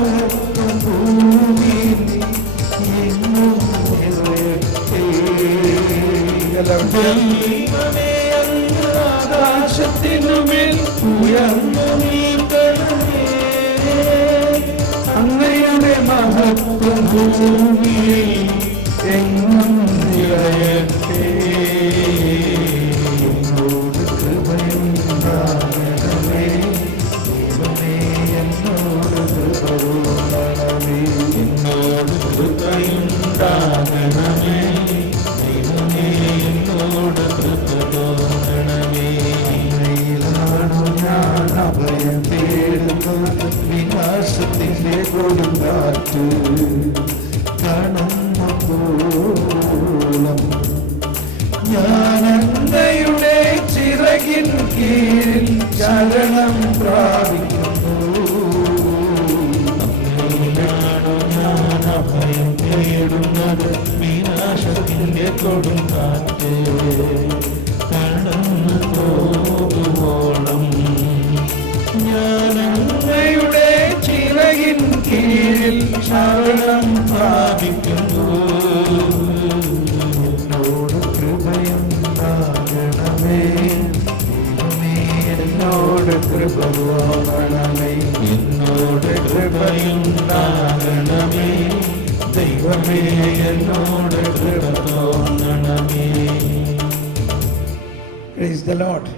മഹത്വം ഭൂമിയിൽ എങ്ങും നിറയട്ടെ. ദൈവമേ അങ്ങ് ആകാശത്തിനുമേൽ ഉയർന്നു നിൽക്കണമേ. അങ്ങയുടെ മഹത്വം ഭൂമിയിൽ എങ്ങും നിറയട്ടെ. എന്നോട് കൃപയുണ്ടാകണമേ. ദൈവമേ എന്നോട് കൃപ തോന്നണമേ. എന്നോട് കൃപയുണ്ടാകണമേ. ദൈവമേ എന്നോട് കൃപ തോന്നണമേ. അങ്ങയിലാണു ഞാൻ അഭയം തേടുന്നത്. വിനാശത്തിന്റെ കൊടുങ്കാറ്റ് കാണുമ്പോളം ഞാൻ അങ്ങയുടെ ചിറകിൻ കീഴിൽ ശരണം പ്രാപിക്കുന്നു. അങ്ങയിലാണു ഞാൻ അഭയം തേടുന്നത്. വിനാശത്തിന്റെ കൊടുങ്കാറ്റ് കാണുമ്പോളം ഞാൻ അങ്ങയുടെ ചിറകിൻ കീഴിൽ ശരണം പ്രാപിക്കുന്നു. എന്നോട് കൃപയുണ്ടാകണമേ. ദൈവമേ എന്നോട് കൃപ തോന്നണമേ. എന്നോട് കൃപയുണ്ടാകണമേ. ദൈവമേ എന്നോട് കൃപ തോന്നണമേ. Praise the lord.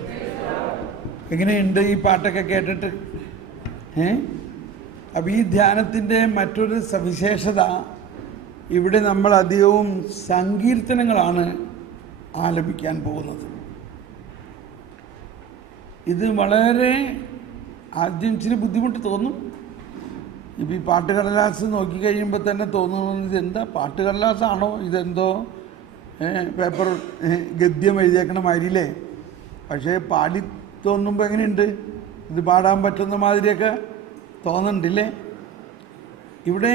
എങ്ങനെയുണ്ട് ഈ പാട്ടൊക്കെ കേട്ടിട്ട്? അപ്പം ഈ ധ്യാനത്തിൻ്റെ മറ്റൊരു സവിശേഷത, ഇവിടെ നമ്മൾ അധികവും സങ്കീർത്തനങ്ങളാണ് ആലപിക്കാൻ പോകുന്നത്. ഇത് വളരെ ആദ്യം ഇച്ചിരി ബുദ്ധിമുട്ട് തോന്നും. ഇപ്പം ഈ പാട്ടുകടലാസ് നോക്കിക്കഴിയുമ്പോൾ തന്നെ തോന്നുന്നത് ഇതെന്താ പാട്ടുകടലാസാണോ, ഇതെന്തോ പേപ്പർ ഗദ്യം എഴുതിയേക്കണ മാതിരിയില്ലേ. പക്ഷേ പാടി തോന്നുമ്പോൾ എങ്ങനെയുണ്ട്? ഇത് പാടാൻ പറ്റുന്ന മാതിരിയൊക്കെ തോന്നുന്നുണ്ടില്ലേ? ഇവിടെ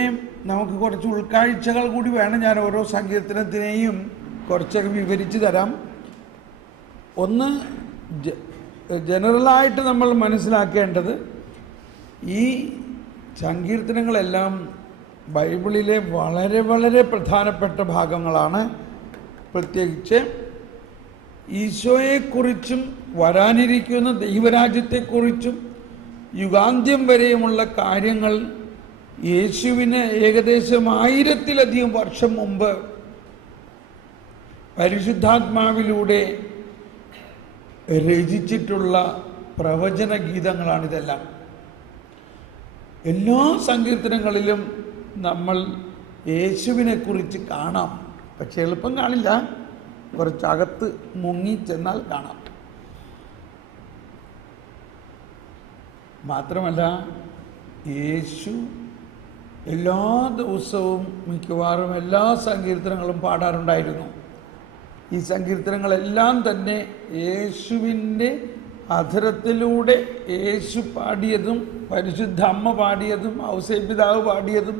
നമുക്ക് കുറച്ച് ഉൾക്കാഴ്ചകൾ കൂടി വേണം. ഞാൻ ഓരോ സങ്കീർത്തനത്തിനെയും കുറച്ചൊക്കെ വിവരിച്ച് തരാം. ഒന്ന്, ജനറലായിട്ട് നമ്മൾ മനസ്സിലാക്കേണ്ടത്, ഈ സങ്കീർത്തനങ്ങളെല്ലാം ബൈബിളിലെ വളരെ വളരെ പ്രധാനപ്പെട്ട ഭാഗങ്ങളാണ്. പ്രത്യേകിച്ച് ഈശോയെക്കുറിച്ചും വരാനിരിക്കുന്ന ദൈവരാജ്യത്തെക്കുറിച്ചും യുഗാന്ത്യം വരെയുമുള്ള കാര്യങ്ങൾ യേശുവിന് ഏകദേശം 1000-ലധികം വർഷം മുമ്പ് പരിശുദ്ധാത്മാവിലൂടെ രചിച്ചിട്ടുള്ള പ്രവചന ഗീതങ്ങളാണിതെല്ലാം. എല്ലാ സങ്കീർത്തനങ്ങളിലും നമ്മൾ യേശുവിനെക്കുറിച്ച് കാണാം. പക്ഷെ എളുപ്പം കാണില്ല, കുറച്ചകത്ത് മുങ്ങി ചെന്നാൽ കാണാം. മാത്രമല്ല, യേശു എല്ലാ ദിവസവും മിക്കവാറും എല്ലാ സങ്കീർത്തനങ്ങളും പാടാറുണ്ടായിരുന്നു. ഈ സങ്കീർത്തനങ്ങളെല്ലാം തന്നെ യേശുവിൻ്റെ അധരത്തിലൂടെ യേശു പാടിയതും പരിശുദ്ധ അമ്മ പാടിയതും ഔസേപിതാവ് പാടിയതും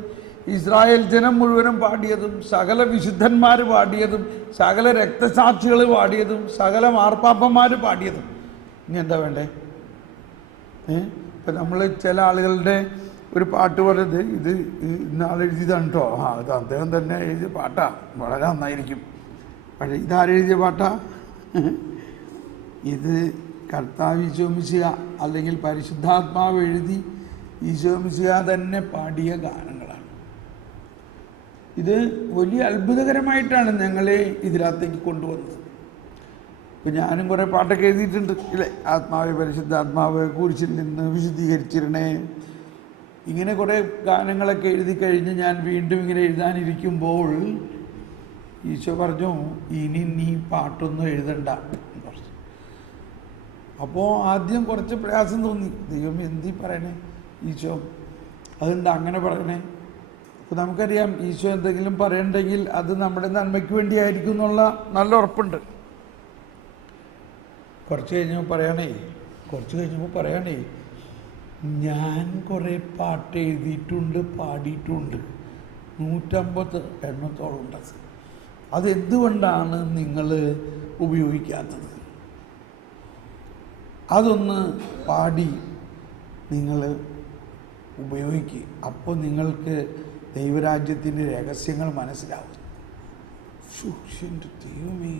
ഇസ്രായേൽ ജനം മുഴുവനും പാടിയതും സകല വിശുദ്ധന്മാർ പാടിയതും സകല രക്തസാക്ഷികൾ പാടിയതും സകല മാർപ്പാപ്പന്മാർ പാടിയതും. ഇനി എന്താ വേണ്ടേ? ഇപ്പം നമ്മൾ ചില ആളുകളുടെ ഒരു പാട്ട് പറയുന്നത് ഇത് ഇന്നാളെഴുതിയതാണ് കേട്ടോ, അത് അദ്ദേഹം തന്നെ എഴുതിയ പാട്ടാ, വളരെ നന്നായിരിക്കും. പക്ഷേ ഇതാരെഴുതിയ പാട്ടാ? ഇത് കർത്താവ് ഈശോമിശിഹ അല്ലെങ്കിൽ പരിശുദ്ധാത്മാവ് എഴുതി ഈശോമിശിഹ തന്നെ പാടിയ ഗാനങ്ങളാണ്. ഇത് വലിയ അത്ഭുതകരമായിട്ടാണ് ഞങ്ങളെ ഇതിനകത്തേക്ക് കൊണ്ടുവന്നത്. ഇപ്പം ഞാനും കുറേ പാട്ടൊക്കെ എഴുതിയിട്ടുണ്ട് ഇല്ലേ? ആത്മാവെ പരിശുദ്ധാത്മാവ് കുരിശിൽ നിന്ന് വിശുദ്ധീകരിച്ചിരണേ, ഇങ്ങനെ കുറേ ഗാനങ്ങളൊക്കെ എഴുതി കഴിഞ്ഞ് ഞാൻ വീണ്ടും ഇങ്ങനെ എഴുതാനിരിക്കുമ്പോൾ ഈശോ പറഞ്ഞു, ഇനി നീ പാട്ടൊന്നും എഴുതണ്ട. അപ്പോൾ ആദ്യം കുറച്ച് പ്രയാസം തോന്നി, ദൈവം എന്തീ പറയണേ ഈശോ, അതുകൊണ്ട് അങ്ങനെ പറയണേ. അപ്പോൾ നമുക്കറിയാം ഈശോ എന്തെങ്കിലും പറയണ്ടെങ്കിൽ അത് നമ്മുടെ നന്മയ്ക്ക് വേണ്ടിയായിരിക്കും എന്നുള്ള നല്ല ഉറപ്പുണ്ട്. കുറച്ച് കഴിഞ്ഞപ്പോൾ പറയണേ ഞാൻ കുറേ പാട്ട് എഴുതിയിട്ടുണ്ട്, പാടിയിട്ടുണ്ട്, 150 എണ്ണത്തോളം ഉണ്ട്. അതെന്തുകൊണ്ടാണ് നിങ്ങൾ ഉപയോഗിക്കാത്തത്? അതൊന്ന് പാടി നിങ്ങൾ ഉപയോഗിക്കുക. അപ്പോൾ നിങ്ങൾക്ക് ദൈവരാജ്യത്തിൻ്റെ രഹസ്യങ്ങൾ മനസ്സിലാവും. ദൈവമേ,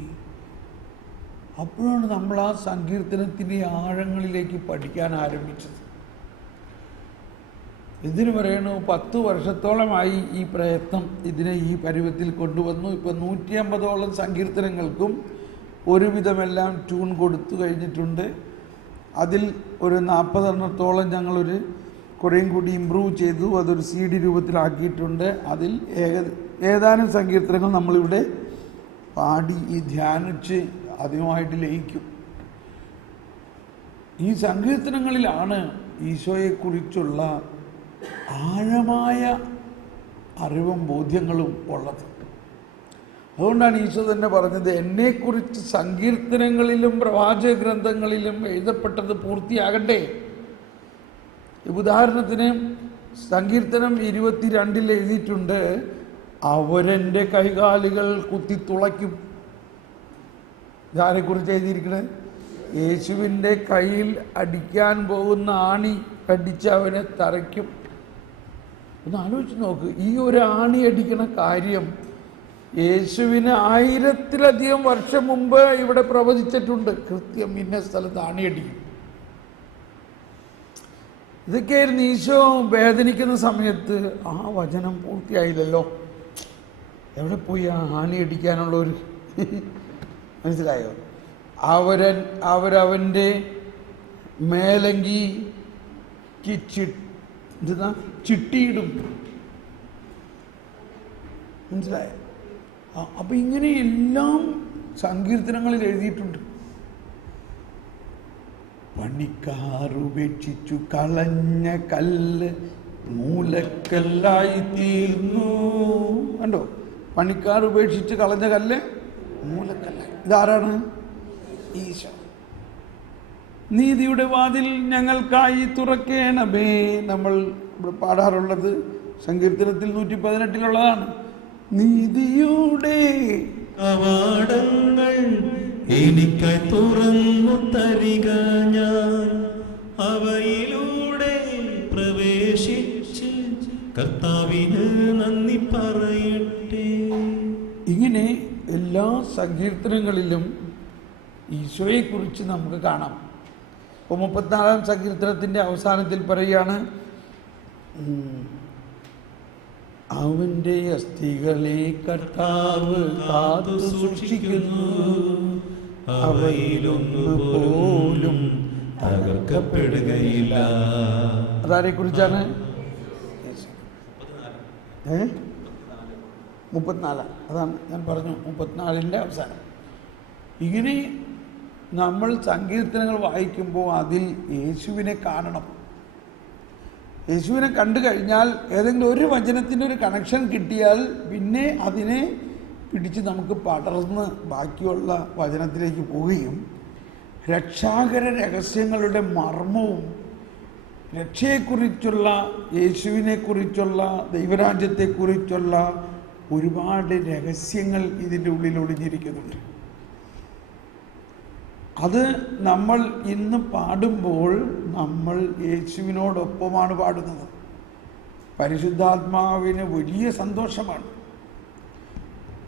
അപ്പോഴാണ് നമ്മൾ ആ സങ്കീർത്തനത്തിൻ്റെ ആഴങ്ങളിലേക്ക് പഠിക്കാൻ ആരംഭിച്ചത്. ഇതിന് പറയണു 10 വർഷത്തോളമായി ഈ പ്രയത്നം ഇതിനെ ഈ പരുവത്തിൽ കൊണ്ടുവന്നു. ഇപ്പം 150ഓളം സങ്കീർത്തനങ്ങൾക്കും ഒരുവിധമെല്ലാം ട്യൂൺ കൊടുത്തു കഴിഞ്ഞിട്ടുണ്ട്. അതിൽ ഒരു 40 ഞങ്ങളൊരു കുറേയും കൂടി ഇമ്പ്രൂവ് ചെയ്തു. അതൊരു CD രൂപത്തിലാക്കിയിട്ടുണ്ട്. അതിൽ ഏതാനും സങ്കീർത്തനങ്ങൾ നമ്മളിവിടെ പാടി ഈ ധ്യാനിച്ച് അതുമായിട്ട് ലയിക്കും. ഈ സങ്കീർത്തനങ്ങളിലാണ് ഈശോയെക്കുറിച്ചുള്ള ആഴമായ അറിവും ബോധ്യങ്ങളും ഉള്ളത്. അതുകൊണ്ടാണ് ഈശോ തന്നെ പറഞ്ഞത്, എന്നെക്കുറിച്ച് സങ്കീർത്തനങ്ങളിലും പ്രവാചക ഗ്രന്ഥങ്ങളിലും എഴുതപ്പെട്ടത് പൂർത്തിയാകണ്ടേ. ഉദാഹരണത്തിന് സങ്കീർത്തനം 22 എഴുതിയിട്ടുണ്ട്, അവരെൻ്റെ കൈകാലുകൾ കുത്തിത്തുളയ്ക്കും. ഇതാരെക്കുറിച്ച് എഴുതിയിരിക്കണേ? യേശുവിൻ്റെ കയ്യിൽ അടിക്കാൻ പോകുന്ന ആണി അടിച്ച് അവനെ തറയ്ക്കും. ഒന്ന് ആലോചിച്ച് നോക്ക്, ഈ ഒരു ആണി അടിക്കണ കാര്യം യേശുവിന് 1000-ലധികം വർഷം മുമ്പ് ഇവിടെ പ്രവചിച്ചിട്ടുണ്ട്. കൃത്യം ഇന്ന സ്ഥലത്ത് ആണി അടിക്കും. ഇതൊക്കെയായിരുന്നു ഈശോ വേദനിക്കുന്ന സമയത്ത്, ആ വചനം പൂർത്തിയായില്ലല്ലോ, എവിടെ പോയി ആ ആണി അടിക്കാനുള്ളൊരു മനസ്സിലായോ? അവരവൻ്റെ മേലങ്കിക്ക് ചിട്ടിയിടും. മനസ്സിലായോ? അപ്പം ഇങ്ങനെയെല്ലാം സങ്കീർത്തനങ്ങളിൽ എഴുതിയിട്ടുണ്ട്. പണിക്കാറുപേക്ഷിച്ചു കളഞ്ഞ കല്ല് മൂലക്കല്ലായി തീർന്നു. കണ്ടോ? പണിക്കാർ ഉപേക്ഷിച്ച് കളഞ്ഞ കല്ല് മൂലക്കല്ലായി. ഇതാരാണ്? ഈശോ. നീതിയുടെ വാതിൽ ഞങ്ങൾക്കായി തുറക്കേണമേ. നമ്മൾ ഇവിടെ പാടാറുള്ളത് സങ്കീർത്തനത്തിൽ 118 നീതിയുടെ കവാടങ്ങൾ എനിക്കായി തുറന്നു തരിക, ഞാൻ അവയിലൂടെ പ്രവേശിച്ച് കർത്താവിന് നന്ദി പറയട്ടെ. ഇങ്ങനെ എല്ലാ സങ്കീർത്തനങ്ങളിലും ഈശോയെക്കുറിച്ച് നമുക്ക് കാണാം. ഇപ്പോൾ 34-ാം സങ്കീർത്തനത്തിൻ്റെ അവസാനത്തിൽ പറയുകയാണ്, അവൻ്റെ അസ്ഥികളെ കർത്താവ് കാത്തു സൂക്ഷിക്കുന്നു, അവയിലൊന്നു പോലും തകർക്കപ്പെടുകയില്ല. അതാരെ കുറിച്ചാണ്? 34. അതാണ് ഞാൻ പറഞ്ഞു, 34-ൻ്റെ അവസാനം. ഇങ്ങനെ നമ്മൾ സങ്കീർത്തനങ്ങൾ വായിക്കുമ്പോൾ അതിൽ യേശുവിനെ കാണണം. യേശുവിനെ കണ്ടു കഴിഞ്ഞാൽ ഏതെങ്കിലും ഒരു വചനത്തിൻ്റെ ഒരു കണക്ഷൻ കിട്ടിയാൽ പിന്നെ അതിനെ പിടിച്ച് നമുക്ക് പടർന്ന് ബാക്കിയുള്ള വചനത്തിലേക്ക് പോവുകയും രക്ഷാകര രഹസ്യങ്ങളുടെ മർമ്മവും രക്ഷയെക്കുറിച്ചുള്ള, യേശുവിനെക്കുറിച്ചുള്ള, ദൈവരാജ്യത്തെക്കുറിച്ചുള്ള ഒരുപാട് രഹസ്യങ്ങൾ ഇതിൻ്റെ ഉള്ളിൽ ഒളിഞ്ഞിരിക്കുന്നുണ്ട്. അത് നമ്മൾ ഇന്ന് പാടുമ്പോൾ നമ്മൾ യേശുവിനോടൊപ്പമാണ് പാടുന്നത്. പരിശുദ്ധാത്മാവിന് വലിയ സന്തോഷമാണ്.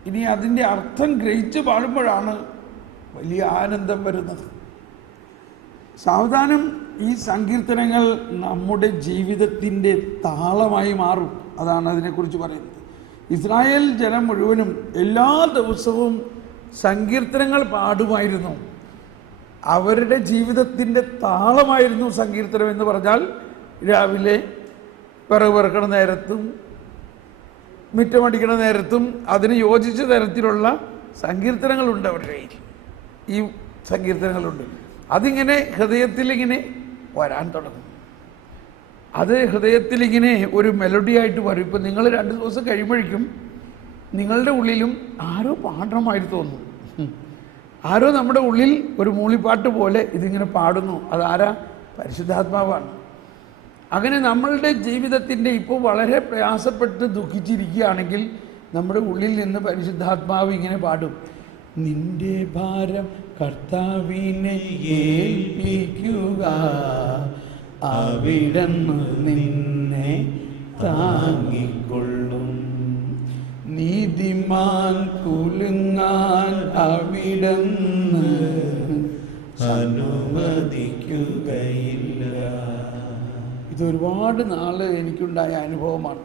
ഇനി അതിൻ്റെ അർത്ഥം ഗ്രഹിച്ച് പാടുമ്പോഴാണ് വലിയ ആനന്ദം വരുന്നത്. സാവധാനം ഈ സങ്കീർത്തനങ്ങൾ നമ്മുടെ ജീവിതത്തിൻ്റെ താളമായി മാറും. അതാണ് അതിനെക്കുറിച്ച് പറയുന്നത്. ഇസ്രായേൽ ജനം മുഴുവനും എല്ലാ ദിവസവും സങ്കീർത്തനങ്ങൾ പാടുമായിരുന്നു. അവരുടെ ജീവിതത്തിൻ്റെ താളമായിരുന്നു സങ്കീർത്തനം എന്ന് പറഞ്ഞാൽ. രാവിലെ വിറക് പെറുക്കണ നേരത്തും മുറ്റമടിക്കണ നേരത്തും അതിന് യോജിച്ച തരത്തിലുള്ള സങ്കീർത്തനങ്ങളുണ്ട് അവരുടെ കയ്യിൽ. ഈ സങ്കീർത്തനങ്ങളുണ്ട്. അതിങ്ങനെ ഹൃദയത്തിലിങ്ങനെ വരാൻ തുടങ്ങും. അത് ഹൃദയത്തിലിങ്ങനെ ഒരു മെലഡിയായിട്ട് വരും. ഇപ്പം നിങ്ങൾ 2 ദിവസം കഴിയുമ്പോഴേക്കും നിങ്ങളുടെ ഉള്ളിലും ആരോ പാടണമായിട്ട് തോന്നും. ആരോ നമ്മുടെ ഉള്ളിൽ ഒരു മൂളിപ്പാട്ട് പോലെ ഇതിങ്ങനെ പാടുന്നു. അതാരാ? പരിശുദ്ധാത്മാവാണ്. അങ്ങനെ നമ്മളുടെ ജീവിതത്തിൻ്റെ ഇപ്പോൾ വളരെ പ്രയാസപ്പെട്ട് ദുഃഖിച്ചിരിക്കുകയാണെങ്കിൽ നമ്മുടെ ഉള്ളിൽ നിന്ന് പരിശുദ്ധാത്മാവ് ഇങ്ങനെ പാടും, നിന്റെ ഭാരം കർത്താവിനെ ഏൽപ്പിക്കുക, അവിടുന്ന് നിന്നെ എന്നെ താങ്ങിക്കൊള്ളും. നീതിമാൻ കുലുങ്ങാൻ അവിടുന്ന് അനുവദിക്കുകയില്ല. ഇതൊരുപാട് നാള് എനിക്കുണ്ടായ അനുഭവമാണ്.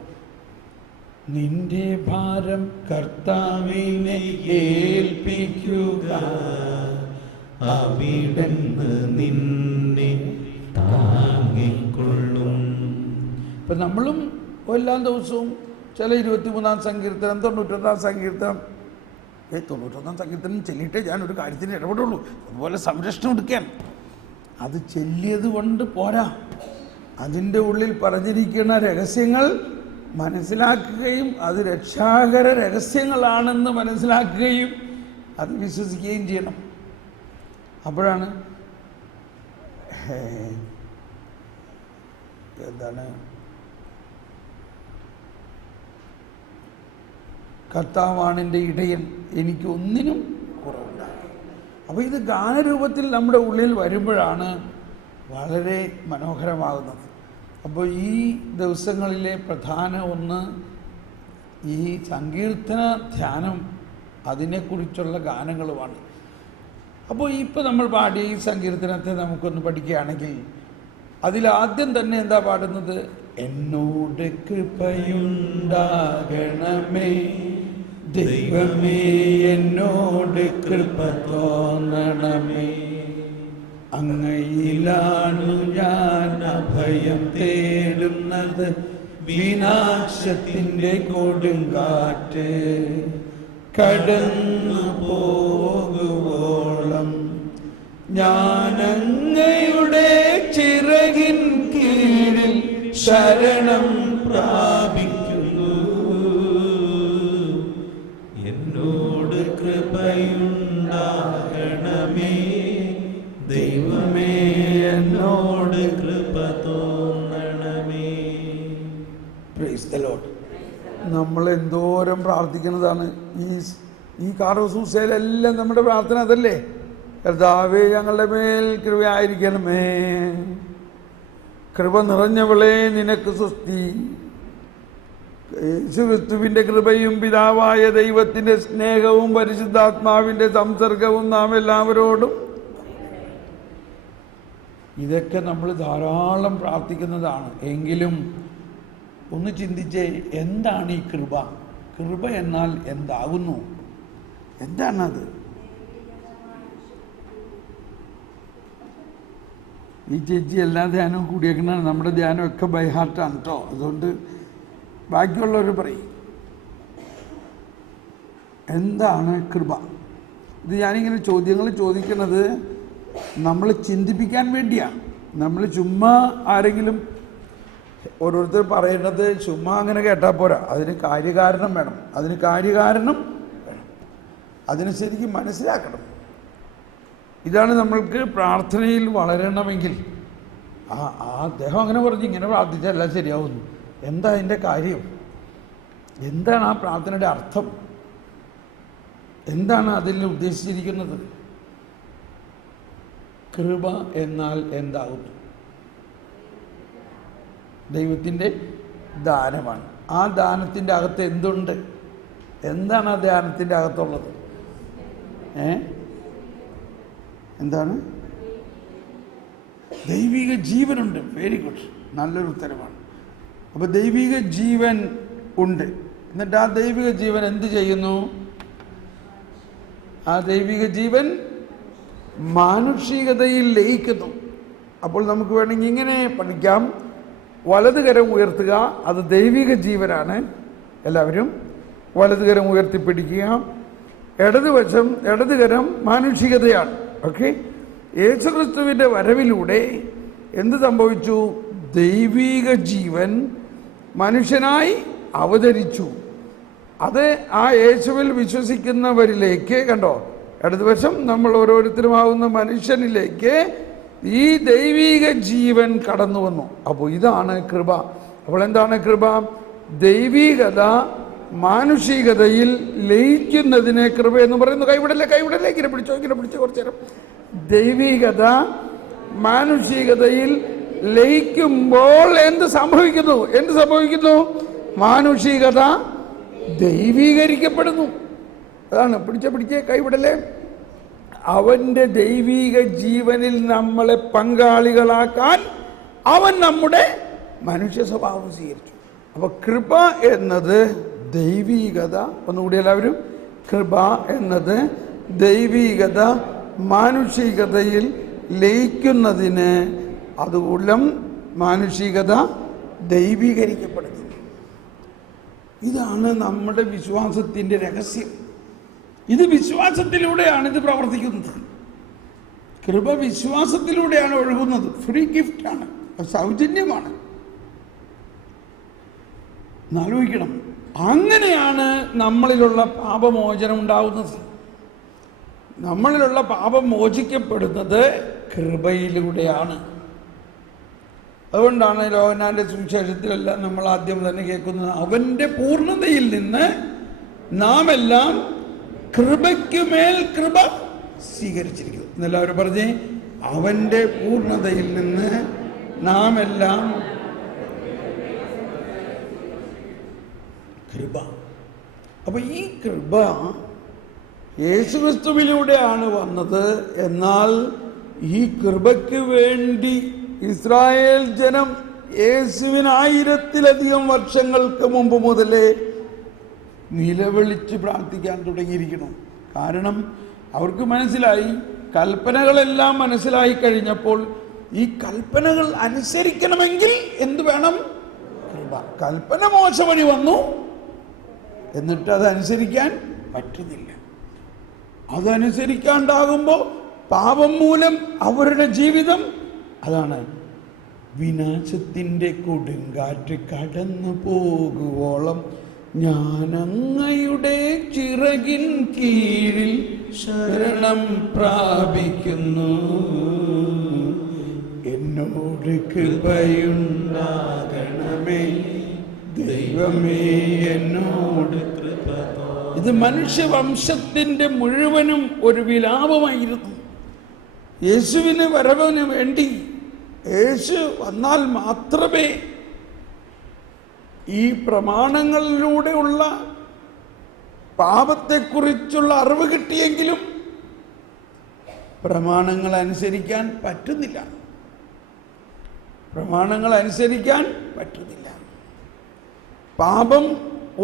നിന്റെ ഭാരം കർത്താവിനെ ഏൽപ്പിക്കുക, അവിടുന്ന് നിന്നെ താങ്ങിക്കൊള്ളും. ഇപ്പം നമ്മളും എല്ലാ ദിവസവും ചില 23-ാം സങ്കീർത്തനം, 91-ാം സങ്കീർത്തനം, 91-ാം സങ്കീർത്തനം ചൊല്ലിയിട്ടേ ഞാനൊരു കാര്യത്തിന് ഇടപെടുള്ളൂ. അതുപോലെ സംരക്ഷണം എടുക്കാൻ അത് ചൊല്ലിയത് കൊണ്ട് പോരാ, അതിൻ്റെ ഉള്ളിൽ പറഞ്ഞിരിക്കുന്ന രഹസ്യങ്ങൾ മനസ്സിലാക്കുകയും അത് രക്ഷാകര രഹസ്യങ്ങളാണെന്ന് മനസ്സിലാക്കുകയും അത് വിശ്വസിക്കുകയും ചെയ്യണം. അപ്പോഴാണ് എന്താണ് കർത്താവാണെൻ്റെ ഇടയൻ, എനിക്ക് ഒന്നിനും കുറവുണ്ടാകും. അപ്പോൾ ഇത് ഗാനരൂപത്തിൽ നമ്മുടെ ഉള്ളിൽ വരുമ്പോഴാണ് വളരെ മനോഹരമാകുന്നത്. അപ്പോൾ ഈ ദിവസങ്ങളിലെ പ്രധാന ഒന്ന് ഈ സങ്കീർത്തന ധ്യാനം, അതിനെക്കുറിച്ചുള്ള ഗാനങ്ങളുമാണ്. അപ്പോൾ ഇപ്പോൾ നമ്മൾ പാടിയ ഈ സങ്കീർത്തനത്തെ നമുക്കൊന്ന് പഠിക്കുകയാണെങ്കിൽ അതിലാദ്യം തന്നെ എന്താ പാടുന്നത്? എന്നോട് കൃപയുണ്ടാകണമേ ദൈവമേ, എന്നോട് കൃപ തോന്നണമേ, അങ്ങയിലാണു ഞാൻ അഭയം തേടുന്നത്, വിനാശത്തിൻ്റെ കൊടുങ്കാറ്റ് കടന്നു പോകുവോളം ഞാൻ അങ്ങയുടെ ചിറകിൻ കീഴിൽ ശരണം പ്രാപിക്കുന്നു. എന്നോട് കൃപയുണ്ടാകണമേ ദൈവമേ, എന്നോട് കൃപ തോന്നണമേ. Praise the lord. നമ്മൾ എന്തോരം പ്രാർത്ഥിക്കുന്നതാണ് ഈ കാർവസൂസയിലെല്ലാം നമ്മുടെ പ്രാർത്ഥന അതല്ലേ? കർത്താവേ, ഞങ്ങളുടെ മേൽ കൃപയായിരിക്കണമേ, കൃപ നിറഞ്ഞവളെ നിനക്ക് സ്വസ്തി. യേശുക്രിസ്തുവിൻ്റെ കൃപയും പിതാവായ ദൈവത്തിൻ്റെ സ്നേഹവും പരിശുദ്ധാത്മാവിൻ്റെ സംസർഗവും നാം എല്ലാവരോടും. ഇതൊക്കെ നമ്മൾ ധാരാളം പ്രാർത്ഥിക്കുന്നതാണ്. എങ്കിലും ഒന്ന് ചിന്തിച്ചേ, എന്താണ് ഈ കൃപ? കൃപ എന്നാൽ എന്താകുന്നു? എന്താണത്? ഈ ചേച്ചി എല്ലാ ധ്യാനവും കൂടിയേക്കുന്നതാണ്. നമ്മുടെ ധ്യാനമൊക്കെ ബൈ ഹാർട്ടാണ് കേട്ടോ. അതുകൊണ്ട് ബാക്കിയുള്ളവർ പറയും എന്താണ് കൃപ. ഇത് ഞാനിങ്ങനെ ചോദ്യങ്ങൾ ചോദിക്കുന്നത് നമ്മൾ ചിന്തിപ്പിക്കാൻ വേണ്ടിയാണ്. നമ്മൾ ചുമ്മാ ആരെങ്കിലും ഓരോരുത്തർ പറയുന്നത് ചുമ്മാ അങ്ങനെ കേട്ടാൽ പോരാ. അതിന് കാര്യകാരണം വേണം. അതിന് ശരിക്കും മനസ്സിലാക്കണം. ഇതാണ് നമ്മൾക്ക് പ്രാർത്ഥനയിൽ വളരണമെങ്കിൽ. അദ്ദേഹം അങ്ങനെ പറഞ്ഞ് ഇങ്ങനെ പ്രാർത്ഥിച്ചാൽ എല്ലാം ശരിയാവുന്നു. എന്താ അതിൻ്റെ കാര്യം? എന്താണ് ആ പ്രാർത്ഥനയുടെ അർത്ഥം? എന്താണ് അതിൽ ഉദ്ദേശിച്ചിരിക്കുന്നത്? കൃപ എന്നാൽ എന്താകുന്നു? ദൈവത്തിൻ്റെ ദാനമാണ്. ആ ദാനത്തിൻ്റെ അകത്ത് എന്തുണ്ട്? എന്താണ് ആ ദാനത്തിൻ്റെ അകത്തുള്ളത്? എന്താണ്? ദൈവിക ജീവനുണ്ട്. വെരി ഗുഡ്, നല്ലൊരു ഉത്തരമാണ്. അപ്പോൾ ദൈവിക ജീവൻ ഉണ്ട്. എന്നിട്ട് ആ ദൈവിക ജീവൻ എന്ത് ചെയ്യുന്നു? ആ ദൈവിക ജീവൻ മാനുഷികതയിൽ ലയിക്കുന്നു. അപ്പോൾ നമുക്ക് വേണമെങ്കിൽ ഇങ്ങനെ പഠിക്കാം. വലതുകരം ഉയർത്തുക, അത് ദൈവിക ജീവനാണ്. എല്ലാവരും വലതുകരം ഉയർത്തിപ്പിടിക്കുക. ഇടതുകരം മാനുഷികതയാണ്. ഓക്കെ. യേശുക്രിസ്തുവിൻ്റെ വരവിലൂടെ എന്ത് സംഭവിച്ചു? ദൈവിക ജീവൻ മനുഷ്യനായി അവതരിച്ചു. അത് ആ യേശുവിൽ വിശ്വസിക്കുന്നവരിലേക്ക്, കണ്ടോ, ഇടതുവശം നമ്മൾ ഓരോരുത്തരുമാവുന്ന മനുഷ്യനിലേക്ക് ഈ ദൈവിക ജീവൻ കടന്നു വന്നു. അപ്പോൾ ഇതാണ് കൃപ. അപ്പോൾ എന്താണ് കൃപ? ദൈവികത മാനുഷികതയിൽ ലയിക്കുന്നതിന് കൃപ എന്ന് പറയുന്നു. കൈവിടല്ലേ ഇങ്ങനെ പിടിച്ചോ കുറച്ചു നേരം. ദൈവികത മാനുഷികതയിൽ ലയിക്കുമ്പോൾ എന്ത് സംഭവിക്കുന്നു? മാനുഷികത ദൈവീകരിക്കപ്പെടുന്നു. അതാണ് പിടിച്ചേ കൈവിടലേ. അവൻ്റെ ദൈവീക ജീവനിൽ നമ്മളെ പങ്കാളികളാക്കാൻ അവൻ നമ്മുടെ മനുഷ്യ സ്വഭാവം സ്വീകരിച്ചു. അപ്പൊ കൃപ എന്നത് ദൈവീകത, ഒന്നുകൂടി എല്ലാവരും, കൃപ എന്നത് ദൈവീകത മാനുഷികതയിൽ ലയിക്കുന്നതിന് അതുമൂലം മാനുഷികത ദൈവീകരിക്കപ്പെടുന്നു. ഇതാണ് നമ്മുടെ വിശ്വാസത്തിൻ്റെ രഹസ്യം. ഇത് വിശ്വാസത്തിലൂടെയാണ് ഇത് പ്രവർത്തിക്കുന്നത്. കൃപ വിശ്വാസത്തിലൂടെയാണ് ഒഴുകുന്നത്. ഫ്രീ ഗിഫ്റ്റാണ്, സൗജന്യമാണ്. ആലോചിക്കണം, അങ്ങനെയാണ് നമ്മളിലുള്ള പാപമോചനം ഉണ്ടാവുന്നത്. നമ്മളിലുള്ള പാപം മോചിക്കപ്പെടുന്നത് കൃപയിലൂടെയാണ്. അതുകൊണ്ടാണ് യോഹന്നാന്റെ സുവിശേഷത്തിലെല്ലാം നമ്മൾ ആദ്യം തന്നെ കേൾക്കുന്നത്, അവൻ്റെ പൂർണ്ണതയിൽ നിന്ന് നാം എല്ലാം കൃപയ്ക്കുമേൽ കൃപ സ്വീകരിച്ചിരിക്കുന്നു. എന്നെല്ലാവരും പറഞ്ഞേ, അവൻ്റെ പൂർണ്ണതയിൽ നിന്ന് നാം എല്ലാം കൃപ. അപ്പൊ ഈ കൃപ യേശുക്രിസ്തുവിലൂടെയാണ് വന്നത്. എന്നാൽ ഈ കൃപയ്ക്ക് വേണ്ടി ഇസ്രായേൽ ജനം യേശുവിന് 1000-ലധികം വർഷങ്ങൾക്ക് മുമ്പ് മുതലേ നിലവിളിച്ച് പ്രാർത്ഥിക്കാൻ തുടങ്ങിയിരിക്കണം. കാരണം അവർക്ക് മനസ്സിലായി, കൽപ്പനകളെല്ലാം മനസ്സിലായി കഴിഞ്ഞപ്പോൾ ഈ കൽപ്പനകൾ അനുസരിക്കണമെങ്കിൽ എന്ത് വേണം? കൃപ. കൽപ്പന മോശ വഴി വന്നു, എന്നിട്ട് അതനുസരിക്കാൻ പറ്റുന്നില്ല. അതനുസരിക്കാണ്ടാകുമ്പോൾ പാപം മൂലം അവരുടെ ജീവിതം അതാണ് വിനാശത്തിൻ്റെ കൊടുങ്കാറ്റ് കടന്നു പോകുവോളം ഞാൻ അങ്ങയുടെ ചിറകിൻ കീഴിൽ ശരണം പ്രാപിക്കുന്നു, എന്നോട് കൃപയുണ്ടാകണമേ ദൈവമേ എന്നോട് കൃപ. ഇത് മനുഷ്യവംശത്തിൻ്റെ മുഴുവനും ഒരു വിലാപമായിരുന്നു. യേശുവിന് വരവിന് വേണ്ടി, യേശു വന്നാൽ മാത്രമേ ഈ പ്രമാണങ്ങളിലൂടെയുള്ള പാപത്തെക്കുറിച്ചുള്ള അറിവ് കിട്ടിയെങ്കിലും പ്രമാണങ്ങൾ അനുസരിക്കാൻ പറ്റുന്നില്ല. പാപം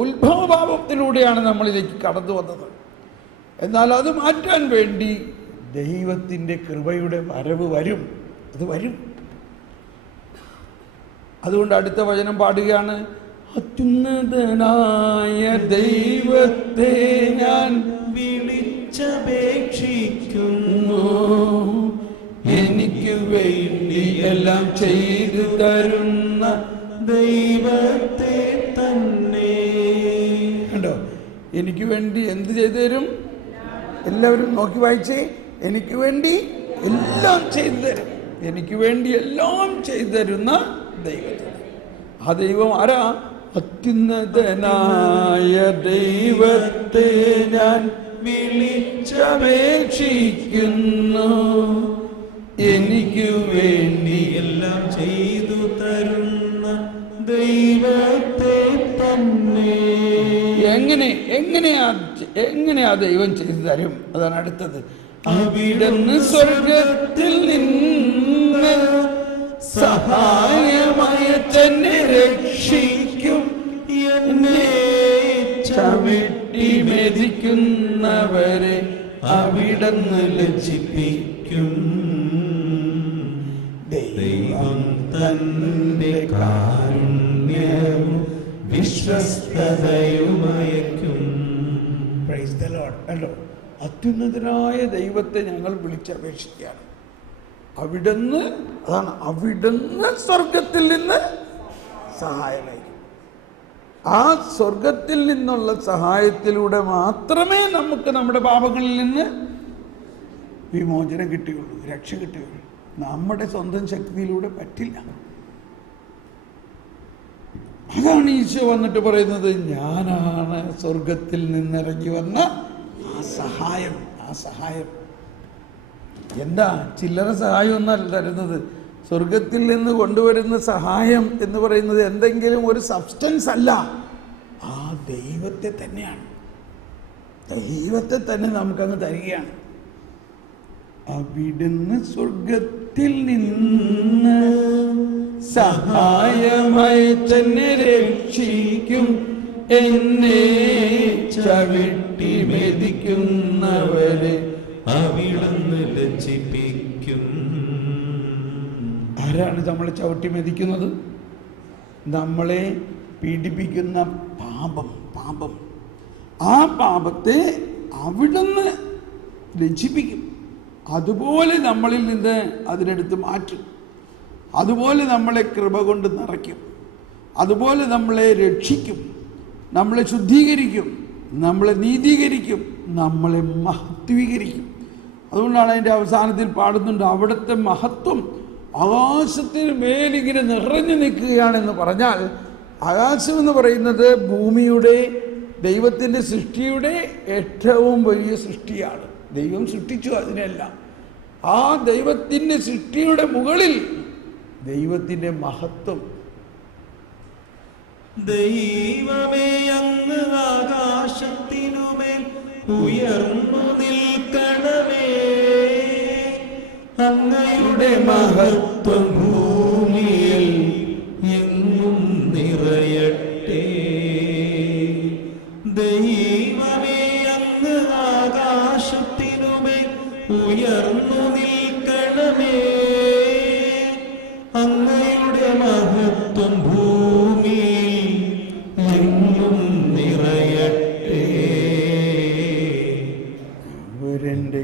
ഉത്ഭവപാപത്തിലൂടെയാണ് നമ്മളിലേക്ക് കടന്നു വന്നത്. എന്നാൽ അത് മാറ്റാൻ വേണ്ടി ദൈവത്തിൻ്റെ കൃപയുടെ വരവ് വരും. അത് വരും. അതുകൊണ്ട് അടുത്ത വചനം പാടുകയാണ്, അത്യുന്നതനായ ദൈവത്തെ ഞാൻ വിളിച്ചപേക്ഷിക്കുന്നു, എനിക്ക് വേണ്ടി എല്ലാം ചെയ്തു തരുന്ന ദൈവത്തെ തന്നെ. കണ്ടോ, എനിക്ക് വേണ്ടി എന്ത് ചെയ്തു തരും? എല്ലാവരും നോക്കി വായിച്ചേ. എനിക്ക് വേണ്ടി എല്ലാം ചെയ്തു തരും. എനിക്ക് വേണ്ടി എല്ലാം ചെയ്തു തരുന്ന ദൈവത്തിന്. ആ ദൈവം ആരാ? അത്യുന്നതനായ ദൈവത്തെ ഞാൻ വിളിച്ചപേക്ഷിക്കുന്നു, എനിക്ക് വേണ്ടി എല്ലാം ചെയ്തു തരുന്ന ദൈവത്തെ തന്നെ. എങ്ങനെയാ ദൈവം ചെയ്തു തരും? അതാണ് അടുത്തത്. അവിടുന്ന് സ്വർഗത്തിൽ നിന്ന് സഹായമായി തന്നെ രക്ഷിക്കും, എന്നെ ചവിട്ടി മെതിക്കുന്നവരെ അവിടുന്ന് ലജ്ജിപ്പിക്കും. ദൈവം തന്റെ കാരുണ്യവും വിശ്വസ്തതയും അയക്കും. Price the Lord. അല്ലോ, അത്യുന്നതനായ ദൈവത്തെ ഞങ്ങൾ വിളിച്ചപേക്ഷിക്കുകയാണ്. അവിടുന്ന് സ്വർഗത്തിൽ നിന്ന് സഹായമായി. ആ സ്വർഗത്തിൽ നിന്നുള്ള സഹായത്തിലൂടെ മാത്രമേ നമുക്ക് നമ്മുടെ പാപങ്ങളിൽ നിന്ന് വിമോചനം കിട്ടുകയുള്ളൂ, രക്ഷ കിട്ടുകയുള്ളൂ. നമ്മുടെ സ്വന്തം ശക്തിയിലൂടെ പറ്റില്ല. അതാണ് ഈശോ വന്നിട്ട് പറയുന്നത്, ഞാനാണ് സ്വർഗത്തിൽ നിന്നിറങ്ങി വന്ന ആ സഹായം. എന്താ? ചില്ലറ സഹായം ഒന്നല്ല തരുന്നത്, സ്വർഗത്തിൽ നിന്ന് കൊണ്ടുവരുന്ന സഹായം എന്ന് പറയുന്നത് എന്തെങ്കിലും ഒരു സബ്സ്റ്റൻസ് അല്ല, ആ ദൈവത്തെ തന്നെയാണ്. ദൈവത്തെ തന്നെ നമുക്കങ്ങ് തരികയാണ്. അവിടുന്ന് സ്വർഗത്തിൽ നിന്ന് സഹായമായി തന്നെ രക്ഷിക്കും, എന്നെ ചവിട്ടി മെതിക്കുന്നവരെ അവിടുന്ന് ലജ്ജിപ്പിക്കും. ആരാണ് നമ്മളെ ചവിട്ടി മെതിക്കുന്നത്? നമ്മളെ പീഡിപ്പിക്കുന്ന പാപം. ആ പാപത്തെ അവിടുന്ന് ലജ്ജിപ്പിക്കും. അതുപോലെ നമ്മളിൽ നിന്ന് അതിനെടുത്ത് മാറ്റും. അതുപോലെ നമ്മളെ കൃപ കൊണ്ട് നിറയ്ക്കും. അതുപോലെ നമ്മളെ രക്ഷിക്കും, നമ്മളെ ശുദ്ധീകരിക്കും, നമ്മളെ നീതീകരിക്കും, നമ്മളെ മഹത്വീകരിക്കും. അതുകൊണ്ടാണ് അതിൻ്റെ അവസാനത്തിൽ പാടുന്നുണ്ട്, അവിടുത്തെ മഹത്വം ആകാശത്തിന് മേലിങ്ങനെ നിറഞ്ഞു നിൽക്കുകയാണെന്ന് പറഞ്ഞാൽ, ആകാശം എന്ന് പറയുന്നത് ഭൂമിയുടെ, ദൈവത്തിൻ്റെ സൃഷ്ടിയുടെ ഏറ്റവും വലിയ സൃഷ്ടിയാണ്. ദൈവം സൃഷ്ടിച്ചു അതിനെല്ലാം. ആ ദൈവത്തിൻ്റെ സൃഷ്ടിയുടെ മുകളിൽ ദൈവത്തിൻ്റെ മഹത്വം. ദൈവമേ അങ്ങ് ആകാശത്തിനുമേൽ ഉയർന്നു നിൽക്കണമേ, അങ്ങയുടെ മഹത്വം ഭൂമിയിൽ എങ്ങും നിറയട്ടെ. ദൈവമേ അങ്ങ് ആകാശത്തിനുമേൽ ഉയർന്നു നിൽക്കണമേ, അങ്ങയുടെ മഹത്വം ഭൂമിയിൽ എങ്ങും നിറയട്ടെ. അവരെന്റെ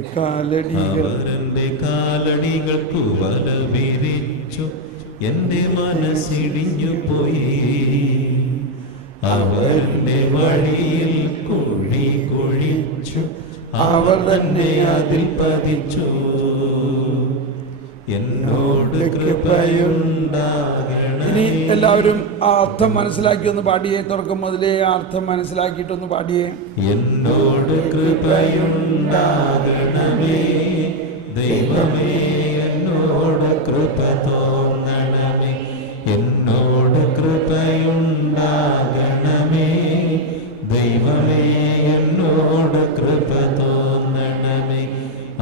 കാലടികൾക്കു വല വിരിച്ചു, എന്റെ മനസ്സിടിഞ്ഞു പോയി. അവരുടെ വഴിയിൽ കുഴി കുഴിച്ചു, അവർ തന്നെ അതിൽ പതിച്ചു. എന്നോട് കൃപയുണ്ടാകണമേ. ഇനി എല്ലാവരും ആ അർത്ഥം മനസ്സിലാക്കി ഒന്ന് പാടിയേ. തുടക്കം മുതലേ ആ അർത്ഥം മനസ്സിലാക്കിയിട്ടൊന്ന് പാടിയേ. എന്നോട് കൃപയുണ്ടാകണമേ, ദൈവമേ എന്നോട് കൃപ തോന്നണമേ. എന്നോട് കൃപയുണ്ടാകണമേ, ദൈവമേ എന്നോട് കൃപ തോന്നണമേ.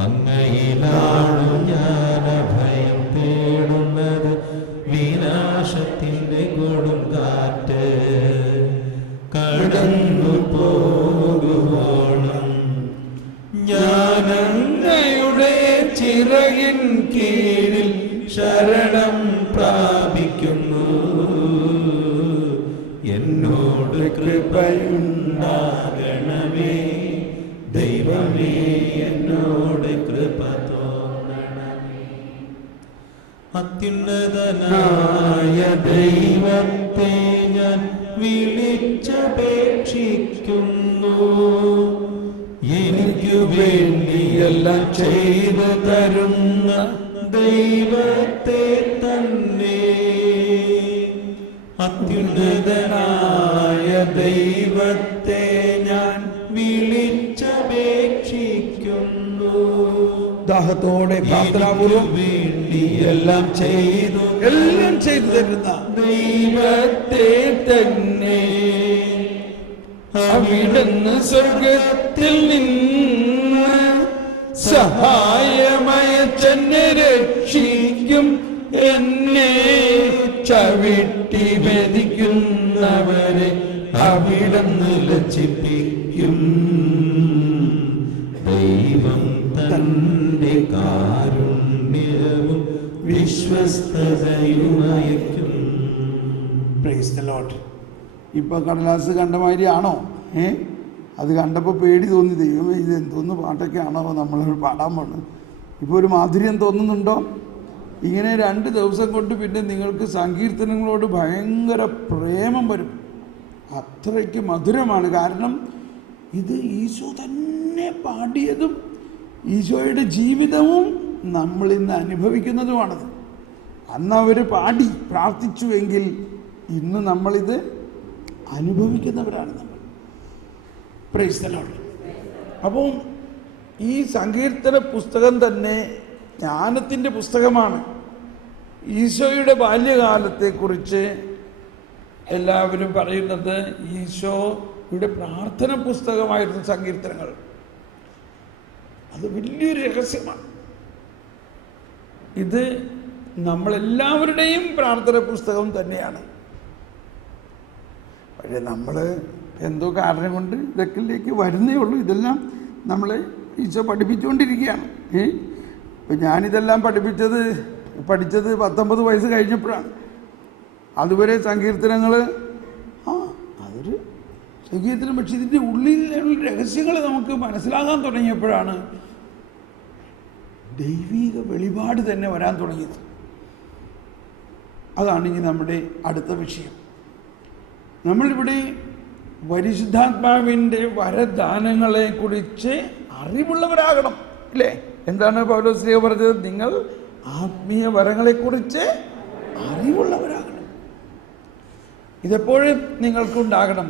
അങ്ങയിലാണു ഞാൻ അഭയം തേടുന്നത്, വിനാശത്തിന്റെ കൊടുങ്കാറ്റ് കടന്നു പോകുവോളം ഞാനങ്ങയുടെ ചിറകിൻ കീഴിൽ ശരണം പ്രാപിക്കുന്നു. എന്നോട് കൃപയുണ്ടാകണമേ, ദൈവമേ എന്നോട് കൃപ തോന്നണമേ. അത്യുന്നതനായ ദൈവത്തെ ഞാൻ വിളിച്ചപേക്ഷിക്കുന്നു. എനിക്കു വേണ്ടിയെല്ലാം ചെയ്തു തരുന്ന ദൈവത്തെ തന്നെ. അത്യുന്നതനായ ദൈവത്തെ ഞാൻ വിളിച്ചപേക്ഷിക്കുന്നു. ദാഹത്തോടെ പ്രാർത്ഥനാപൂർവം എല്ലാം ചെയ്തു തരുന്ന ദൈവത്തെ തന്നെ. അവിടുന്ന് സ്വർഗത്തിൽ നിന്ന് സഹായമയച്ചെന്നെ രക്ഷിക്കും, എന്നെ ചവിട്ടി മെതിക്കുന്നവരെ അവിടുന്ന് ലജ്ജിപ്പിക്കും. ദൈവം തന്റെ കാരുണ്യവും വിശ്വസ്തതയും അയക്കും. Price the Lord. ഇപ്പോൾ കടലാസ് കണ്ട മാതിരിയാണോ? അത് കണ്ടപ്പോൾ പേടി തോന്നി, ദൈവമേ ഇത് എന്തോന്ന് പാട്ടൊക്കെ ആണോ നമ്മൾ പാടാൻ പോകുന്നത്. ഇപ്പോൾ ഒരു മാധുര്യം തോന്നുന്നുണ്ടോ? ഇങ്ങനെ 2 ദിവസം കൊണ്ട് പിന്നെ നിങ്ങൾക്ക് സങ്കീർത്തനങ്ങളോട് ഭയങ്കര പ്രേമം വരും. അത്രയ്ക്ക് മധുരമാണ്. കാരണം ഇത് ഈശോ തന്നെ പാടിയതും ഈശോയുടെ ജീവിതവും നമ്മൾ ഇന്ന് അനുഭവിക്കുന്നതുമാണത്. അന്ന് അവർ പാടി പ്രാർത്ഥിച്ചുവെങ്കിൽ ഇന്ന് നമ്മളിത് അനുഭവിക്കുന്നവരാണ് നമ്മൾ. Price the Lord. അപ്പോൾ ഈ സങ്കീർത്തന പുസ്തകം തന്നെ ജ്ഞാനത്തിൻ്റെ പുസ്തകമാണ്. ഈശോയുടെ ബാല്യകാലത്തെക്കുറിച്ച് എല്ലാവരും പറയുന്നത് ഈശോയുടെ പ്രാർത്ഥന പുസ്തകമായിരുന്നു സങ്കീർത്തനങ്ങൾ. അത് വലിയൊരു രഹസ്യമാണ്. ഇത് നമ്മളെല്ലാവരുടെയും പ്രാർത്ഥന പുസ്തകം തന്നെയാണ്. പക്ഷേ നമ്മൾ എന്തോ കാരണം കൊണ്ട് ഇതൊക്കെ വരുന്നേ ഉള്ളൂ. ഇതെല്ലാം നമ്മളെ ഈശോ പഠിപ്പിച്ചുകൊണ്ടിരിക്കുകയാണ്. ഇപ്പം ഞാനിതെല്ലാം പഠിച്ചത് 19 വയസ്സ് കഴിഞ്ഞപ്പോഴാണ്. അതുവരെ സങ്കീർത്തനങ്ങൾ അതൊരു സങ്കീർത്തനം, പക്ഷെ ഇതിൻ്റെ ഉള്ളിലുള്ള രഹസ്യങ്ങൾ നമുക്ക് മനസ്സിലാകാൻ തുടങ്ങിയപ്പോഴാണ് ദൈവിക വെളിപാട് തന്നെ വരാൻ തുടങ്ങിയത്. അതാണ് ഇനി നമ്മുടെ അടുത്ത വിഷയം. നമ്മളിവിടെ പരിശുദ്ധാത്മാവിൻ്റെ വരദാനങ്ങളെക്കുറിച്ച് അറിവുള്ളവരാകണം, ഇല്ലേ? എന്താണ് പൗലോസ് പറഞ്ഞത്? നിങ്ങൾ ആത്മീയ വരങ്ങളെക്കുറിച്ച് അറിവുള്ളവരാകണം. ഇതെപ്പോഴും നിങ്ങൾക്കുണ്ടാകണം.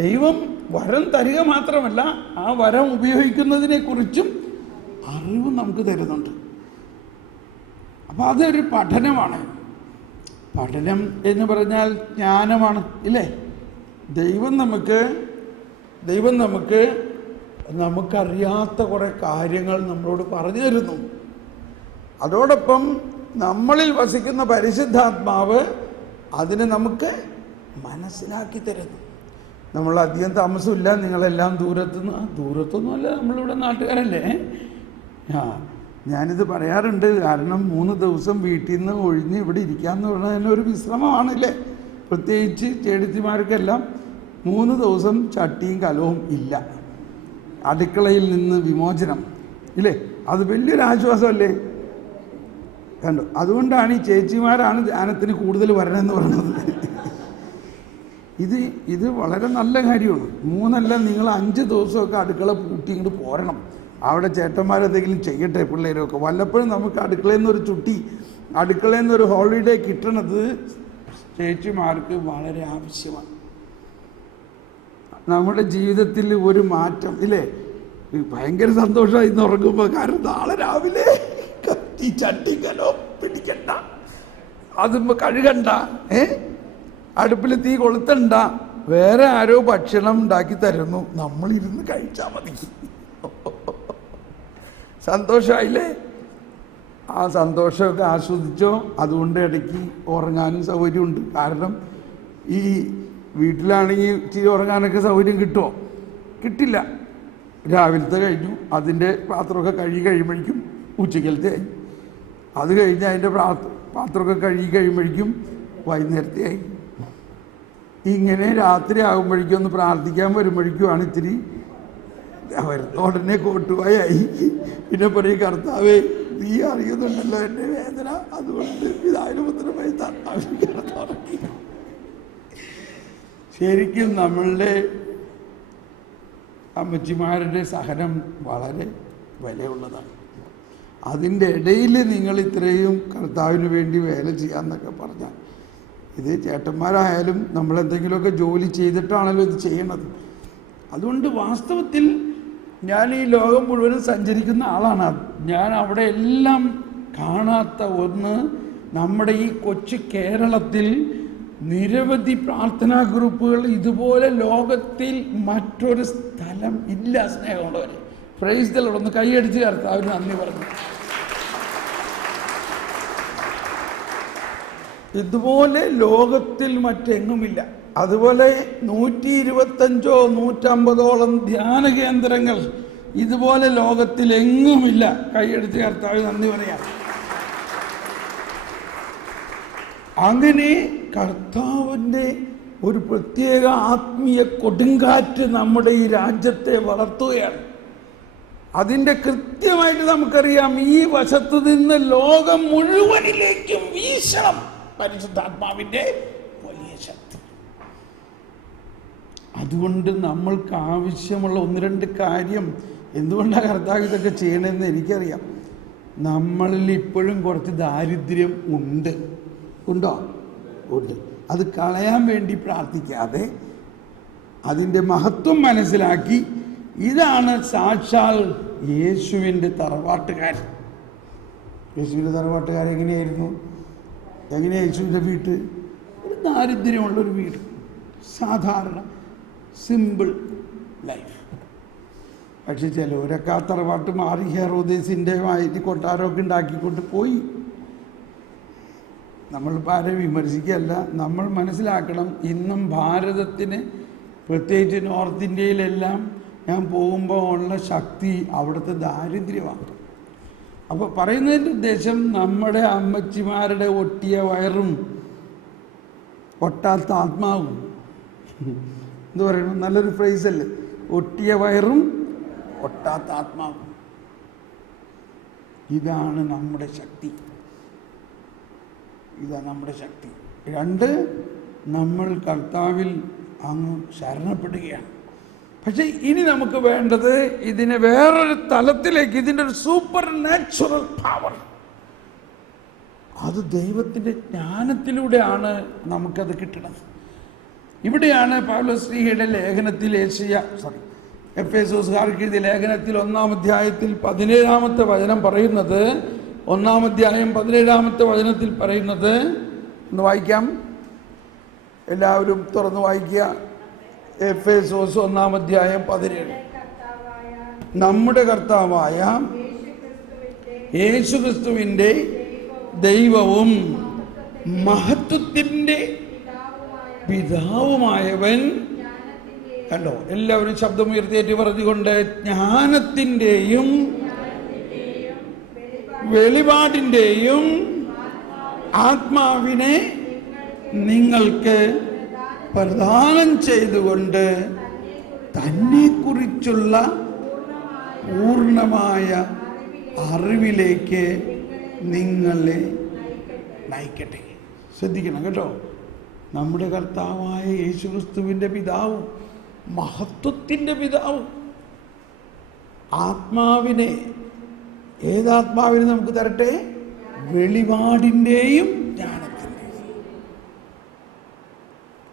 ദൈവം വരം തരിക മാത്രമല്ല, ആ വരം ഉപയോഗിക്കുന്നതിനെക്കുറിച്ചും അറിവ് നമുക്ക് തരുന്നുണ്ട്. അപ്പം അതൊരു പഠനമാണ്. പഠനം എന്ന് പറഞ്ഞാൽ ജ്ഞാനമാണ്, ഇല്ലേ? ദൈവം നമുക്ക് നമുക്കറിയാത്ത കുറേ കാര്യങ്ങൾ നമ്മളോട് പറഞ്ഞു തരുന്നു. അതോടൊപ്പം നമ്മളിൽ വസിക്കുന്ന പരിശുദ്ധാത്മാവ് അതിനെ നമുക്ക് മനസ്സിലാക്കി തരുന്നു. നമ്മൾ അധികം താമസമില്ല, നിങ്ങളെല്ലാം ദൂരത്തൊന്നുമല്ല, നമ്മളിവിടെ നാട്ടുകാരല്ലേ. ഞാനിത് പറയാറുണ്ട്. കാരണം 3 ദിവസം വീട്ടിൽ നിന്ന് ഒഴിഞ്ഞ് ഇവിടെ ഇരിക്കാമെന്ന് പറഞ്ഞാൽ തന്നെ ഒരു വിശ്രമമാണല്ലേ. പ്രത്യേകിച്ച് ചേട്ടത്തിമാർക്കെല്ലാം 3 ദിവസം ചട്ടിയും കലവും ഇല്ല, അടുക്കളയിൽ നിന്ന് വിമോചനം, ഇല്ലേ? അത് വലിയൊരു ആശ്വാസമല്ലേ? കണ്ടു. അതുകൊണ്ടാണ് ഈ ചേച്ചിമാരാണ് ധ്യാനത്തിന് കൂടുതൽ വരണമെന്ന് പറയുന്നത്. ഇത് വളരെ നല്ല കാര്യമാണ്. 3 നിങ്ങൾ 5 ദിവസമൊക്കെ അടുക്കള പൂട്ടി ഇങ്ങോട്ട് പോരണം. അവിടെ ചേട്ടന്മാരെന്തെങ്കിലും ചെയ്യട്ടെ, പിള്ളേരൊക്കെ. വല്ലപ്പോഴും നമുക്ക് അടുക്കളയിൽ നിന്നൊരു ചുട്ടി, അടുക്കളയിൽ നിന്നൊരു ഹോളിഡേ കിട്ടണത് ചേച്ചിമാർക്ക് വളരെ ആവശ്യമാണ്. നമ്മുടെ ജീവിതത്തിൽ ഒരു മാറ്റം, ഇല്ലേ? ഭയങ്കര സന്തോഷമായി ഇന്ന് ഉറങ്ങുമ്പോൾ. കാരണം നാളെ രാവിലെ കത്തി ചട്ടിക്കലോ പിടിക്കണ്ട, അതുമ്പോൾ കഴുകണ്ട, അടുപ്പിൽ തീ കൊളുത്തണ്ട, വേറെ ആരോ ഭക്ഷണം ഉണ്ടാക്കി തരുന്നു, നമ്മളിരുന്ന് കഴിച്ചാൽ മതി. സന്തോഷമായില്ലേ? ആ സന്തോഷമൊക്കെ ആസ്വദിച്ചോ. അതുകൊണ്ട് ഇടയ്ക്ക് ഉറങ്ങാനും സൗകര്യമുണ്ട്. കാരണം ഈ വീട്ടിലാണെങ്കിൽ ഇച്ചിരി ഉറങ്ങാനൊക്കെ സൗകര്യം കിട്ടുമോ? കിട്ടില്ല. രാവിലത്തെ കഴിഞ്ഞു, അതിൻ്റെ പാത്രമൊക്കെ കഴുകി കഴിയുമ്പോഴേക്കും ഉച്ചക്കലത്തെ ആയി. അത് കഴിഞ്ഞ് അതിൻ്റെ പാത്രമൊക്കെ കഴുകി കഴിയുമ്പോഴേക്കും വൈകുന്നേരത്തെ ആയി. ഇങ്ങനെ രാത്രി ആകുമ്പോഴേക്കും ഒന്ന് പ്രാർത്ഥിക്കാൻ വരുമ്പോഴേക്കുമാണ് ഇത്തിരി ഉടനെ കോട്ടുവായി. പിന്നെ പറയും, കർത്താവേ നീ അറിയുന്നുണ്ടല്ലോ എൻ്റെ വേദന, അതുകൊണ്ട് പിതാവിനും പുത്രനുമായി തുടങ്ങി. ശരിക്കും നമ്മളുടെ അമ്മച്ചിമാരുടെ സഹനം വളരെ വിലയുള്ളതാണ്. അതിൻ്റെ ഇടയിൽ നിങ്ങൾ ഇത്രയും കർത്താവിന് വേണ്ടി വേല ചെയ്യാമെന്നൊക്കെ പറഞ്ഞാൽ, ഇത് ചേട്ടന്മാരായാലും നമ്മളെന്തെങ്കിലുമൊക്കെ ജോലി ചെയ്തിട്ടാണല്ലോ ഇത് ചെയ്യണത്. അതുകൊണ്ട് വാസ്തവത്തിൽ ഞാൻ ഈ ലോകം മുഴുവനും സഞ്ചരിക്കുന്ന ആളാണ്. ഞാൻ അവിടെ എല്ലാം കാണാത്ത ഒന്ന്, നമ്മുടെ ഈ കൊച്ചു കേരളത്തിൽ നിരവധി പ്രാർത്ഥനാ ഗ്രൂപ്പുകൾ ഇതുപോലെ ലോകത്തിൽ മറ്റൊരു സ്ഥലം ഇല്ല. സ്നേഹമുള്ളവരെ, പ്രൈസ് ദി ലോർഡ്. ഒന്ന് കൈയടിച്ച് കർത്താവിന് നന്ദി പറഞ്ഞു. ഇതുപോലെ ലോകത്തിൽ മറ്റെങ്ങുമില്ല. അതുപോലെ 125 150 ധ്യാന കേന്ദ്രങ്ങൾ ഇതുപോലെ ലോകത്തിൽ എങ്ങുമില്ല. കൈയടിച്ച് കർത്താവിന് നന്ദി പറയാം. അങ്ങനെ കർത്താവിൻ്റെ ഒരു പ്രത്യേക ആത്മീയ കൊടുങ്കാറ്റ് നമ്മുടെ ഈ രാജ്യത്തെ വളർത്തുകയാണ്. അതിൻ്റെ കൃത്യമായിട്ട് നമുക്കറിയാം, ഈ വശത്ത് നിന്ന് ലോകം മുഴുവനിലേക്കും വീശണം പരിശുദ്ധാത്മാവിൻ്റെ വലിയ ശക്തി. അതുകൊണ്ട് നമ്മൾക്ക് ആവശ്യമുള്ള 1-2 കാര്യം, എന്തുകൊണ്ടാണ് കർത്താവ് ഇതൊക്കെ ചെയ്യണമെന്ന് എനിക്കറിയാം. നമ്മളിൽ ഇപ്പോഴും കുറച്ച് ദാരിദ്ര്യം ഉണ്ടോ? ഉണ്ട്. അത് കളയാൻ വേണ്ടി പ്രാർത്ഥിക്കാതെ അതിൻ്റെ മഹത്വം മനസ്സിലാക്കി, ഇതാണ് സാക്ഷാൽ യേശുവിൻ്റെ തറവാട്ടുകാരൻ. യേശുവിൻ്റെ തറവാട്ടുകാരൻ എങ്ങനെയായിരുന്നു? എങ്ങനെയാണ് യേശുവിൻ്റെ വീട്? ഒരു ദാരിദ്ര്യമുള്ളൊരു വീട്, സാധാരണ സിമ്പിൾ ലൈഫ്. പക്ഷെ ചിലവരൊക്കെ ആ തറവാട്ട് മാറി ഹെറോദേസിൻ്റെ വായിട്ട് കൊട്ടാരമൊക്കെ ഉണ്ടാക്കിക്കൊണ്ട് പോയി. നമ്മളിപ്പോൾ ആരെയും വിമർശിക്കുകയല്ല, നമ്മൾ മനസ്സിലാക്കണം, ഇന്നും ഭാരതത്തിന് പ്രത്യേകിച്ച് നോർത്ത് ഇന്ത്യയിലെല്ലാം ഞാൻ പോകുമ്പോൾ ഉള്ള ശക്തി അവിടുത്തെ ദാരിദ്ര്യമാണ്. അപ്പോൾ പറയുന്നതിൻ്റെ ഉദ്ദേശം, നമ്മുടെ അമ്മച്ചിമാരുടെ ഒട്ടിയ വയറും ഒട്ടാത്ത ആത്മാവും, എന്തു പറയണം, നല്ലൊരു ഫ്രേസല്ലേ, ഒട്ടിയ വയറും ഒട്ടാത്ത ആത്മാവും. ഇതാണ് നമ്മുടെ ശക്തി, ഇതാണ് നമ്മുടെ ശക്തി. രണ്ട്, നമ്മൾ കർത്താവിൽ അങ്ങ് ശരണപ്പെടുകയാണ്. പക്ഷെ ഇനി നമുക്ക് വേണ്ടത് ഇതിനെ വേറൊരു തലത്തിലേക്ക്, ഇതിൻ്റെ ഒരു സൂപ്പർ നാച്ചുറൽ പവർ, അത് ദൈവത്തിൻ്റെ ജ്ഞാനത്തിലൂടെയാണ് നമുക്കത് കിട്ടുന്നത്. ഇവിടെയാണ് പൗലോസ്ലീഹയുടെ ലേഖനത്തിൽ എഫേസോസുകാർക്ക് എഴുതിയ ലേഖനത്തിൽ 1-ാം അധ്യായത്തിൽ 17-ാമത്തെ വചനം പറയുന്നത്. 1-ാം അധ്യായം 17-ാമത്തെ വചനത്തിൽ പറയുന്നത്, ഒന്ന് വായിക്കാം, എല്ലാവരും തുറന്ന് വായിക്കുക. എഫേസോസ് 1-ാം അധ്യായം 17. നമ്മുടെ കർത്താവായ യേശുക്രിസ്തുവിൻ്റെ ദൈവവും മഹത്വത്തിൻ്റെ പിതാവുമായവൻ, കണ്ടോ, എല്ലാവരും ശബ്ദമുയർത്തിയേറ്റ് പറഞ്ഞുകൊണ്ട്, ജ്ഞാനത്തിൻ്റെയും വെളിപാടിൻ്റെയും ആത്മാവിനെ നിങ്ങൾക്ക് പ്രദാനം ചെയ്തുകൊണ്ട് തന്നെക്കുറിച്ചുള്ള പൂർണ്ണമായ അറിവിലേക്ക് നിങ്ങളെ നയിക്കട്ടെ. ശ്രദ്ധിക്കണം കേട്ടോ. നമ്മുടെ കർത്താവായ യേശുക്രിസ്തുവിൻ്റെ പിതാവും മഹത്വത്തിൻ്റെ പിതാവും ആത്മാവിനെ, ഏതാത്മാവിനെ നമുക്ക് തരട്ടെ? വെളിപാടിൻ്റെയും ജ്ഞാനത്തിൻ്റെയും.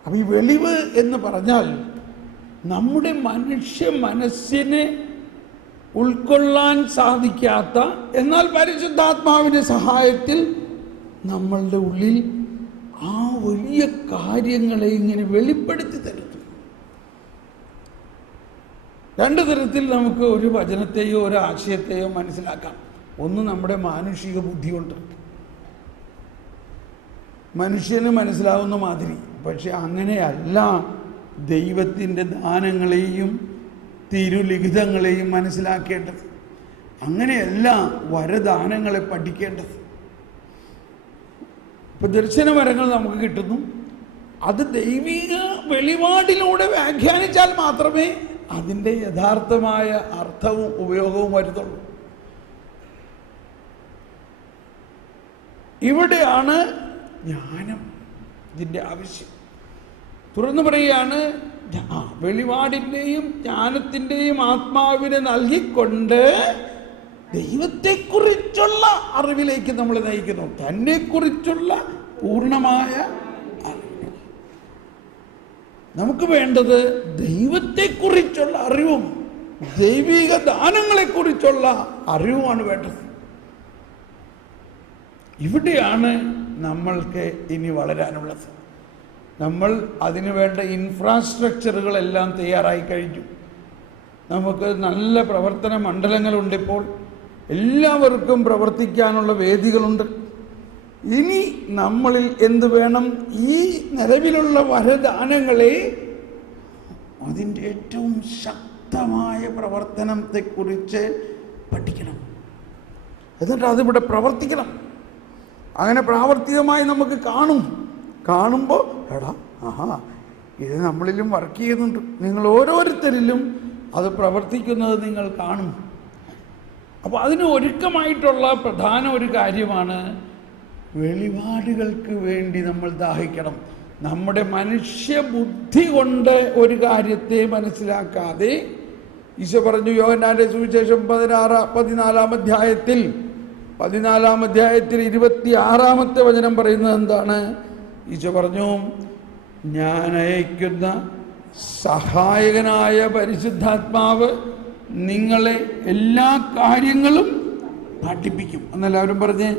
അപ്പം ഈ വെളിവ് എന്ന് പറഞ്ഞാൽ നമ്മുടെ മനുഷ്യ മനസ്സിന് ഉൾക്കൊള്ളാൻ സാധിക്കാത്ത, എന്നാൽ പരിശുദ്ധാത്മാവിൻ്റെ സഹായത്തിൽ നമ്മളുടെ ഉള്ളിൽ ആ വലിയ കാര്യങ്ങളെ ഇങ്ങനെ വെളിപ്പെടുത്തി തരുന്നു. രണ്ട് തരത്തിൽ നമുക്ക് ഒരു വചനത്തെയോ ഒരു ആശയത്തെയോ മനസ്സിലാക്കാം. ഒന്ന്, നമ്മുടെ മാനുഷിക ബുദ്ധി കൊണ്ട് മനുഷ്യന് മനസ്സിലാവുന്ന മാതിരി. പക്ഷെ അങ്ങനെയല്ല ദൈവത്തിൻ്റെ ദാനങ്ങളെയും തിരുലിഖിതങ്ങളെയും മനസ്സിലാക്കേണ്ടത്. അങ്ങനെയല്ല വരദാനങ്ങളെ പഠിക്കേണ്ടത്. ഇപ്പം ദർശനവരങ്ങൾ നമുക്ക് കിട്ടുന്നു, അത് ദൈവിക വെളിപാടിലൂടെ വ്യാഖ്യാനിച്ചാൽ മാത്രമേ അതിൻ്റെ യഥാർത്ഥമായ അർത്ഥവും ഉപയോഗവും വരുന്നുള്ളൂ. ഇവിടെയാണ് ജ്ഞാനം, ഇതിൻ്റെ ആവശ്യം. തുറന്നു പറയുകയാണ്, വെളിപാടിൻ്റെയും ജ്ഞാനത്തിൻ്റെയും ആത്മാവിനെ നൽകിക്കൊണ്ട് ദൈവത്തെക്കുറിച്ചുള്ള അറിവിലേക്ക് നമ്മൾ നയിക്കുന്നു. തന്നെക്കുറിച്ചുള്ള പൂർണ്ണമായ അറിവ്. നമുക്ക് വേണ്ടത് ദൈവത്തെക്കുറിച്ചുള്ള അറിവും ദൈവിക ദാനങ്ങളെക്കുറിച്ചുള്ള അറിവുമാണ് വേണ്ടത്. ഇവിടെയാണ് നമ്മൾക്ക് ഇനി വളരാനുള്ളത്. നമ്മൾ അതിനു വേണ്ട ഇൻഫ്രാസ്ട്രക്ചറുകളെല്ലാം തയ്യാറായി കഴിഞ്ഞു. നമുക്ക് നല്ല പ്രവർത്തന മണ്ഡലങ്ങളുണ്ട്. ഇപ്പോൾ എല്ലാവർക്കും പ്രവർത്തിക്കാനുള്ള വേദികളുണ്ട്. ഇനി നമ്മളിൽ എന്ത് വേണം? ഈ നിലവിലുള്ള വരദാനങ്ങളെ അതിൻ്റെ ഏറ്റവും ശക്തമായ പ്രവർത്തനത്തെക്കുറിച്ച് പഠിക്കണം. എന്നിട്ട് അതിവിടെ പ്രവർത്തിക്കണം. അങ്ങനെ പ്രാവർത്തികമായി നമുക്ക് കാണുമ്പോൾ എടാ, ഇത് നമ്മളിലും വർക്ക് ചെയ്യുന്നുണ്ട്. നിങ്ങൾ ഓരോരുത്തരിലും അത് പ്രവർത്തിക്കുന്നത് നിങ്ങൾ കാണും. അപ്പോൾ അതിന് ഒരുക്കമായിട്ടുള്ള പ്രധാന ഒരു കാര്യമാണ് വെളിപാടുകൾക്ക് വേണ്ടി നമ്മൾ ദാഹിക്കണം. നമ്മുടെ മനുഷ്യബുദ്ധി കൊണ്ട് ഒരു കാര്യത്തെ മനസ്സിലാക്കാതെ, ഈശോ പറഞ്ഞു, യോഹന്നാന്റെ സുവിശേഷം 14-ാം അധ്യായത്തിൽ 26-ാമത്തെ വചനം പറയുന്നത് എന്താണ്? ഈശോ പറഞ്ഞു, ഞാൻ അയക്കുന്ന സഹായകനായ പരിശുദ്ധാത്മാവ് നിങ്ങളെ എല്ലാ കാര്യങ്ങളും പഠിപ്പിക്കും. എന്നെല്ലാവരും പറഞ്ഞ്,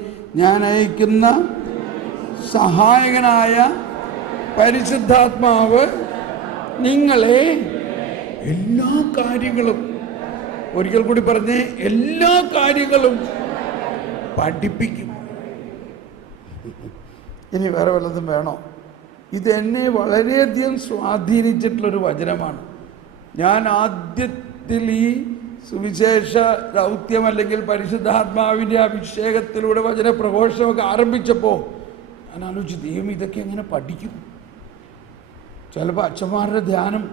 ഞാൻ അയക്കുന്ന സഹായകനായ പരിശുദ്ധാത്മാവ് നിങ്ങളെ എല്ലാ കാര്യങ്ങളും, ഒരിക്കൽ കൂടി പറഞ്ഞേ, എല്ലാ കാര്യങ്ങളും പഠിപ്പിക്കും. ഇനി വേറെ വല്ലതും വേണോ? ഇതെന്നെ വളരെയധികം സ്വാധീനിച്ചിട്ടുള്ളൊരു വചനമാണ്. ഞാൻ ആദ്യത്തിൽ ഈ സുവിശേഷ ദൗത്യം അല്ലെങ്കിൽ പരിശുദ്ധാത്മാവിൻ്റെ അഭിഷേകത്തിലൂടെ വചന പ്രഘോഷമൊക്കെ ആരംഭിച്ചപ്പോൾ ഞാൻ ആലോചിച്ചു, ദൈവം ഇതൊക്കെ എങ്ങനെ പഠിക്കും? ചിലപ്പോൾ അച്ഛന്മാരുടെ ധ്യാനം,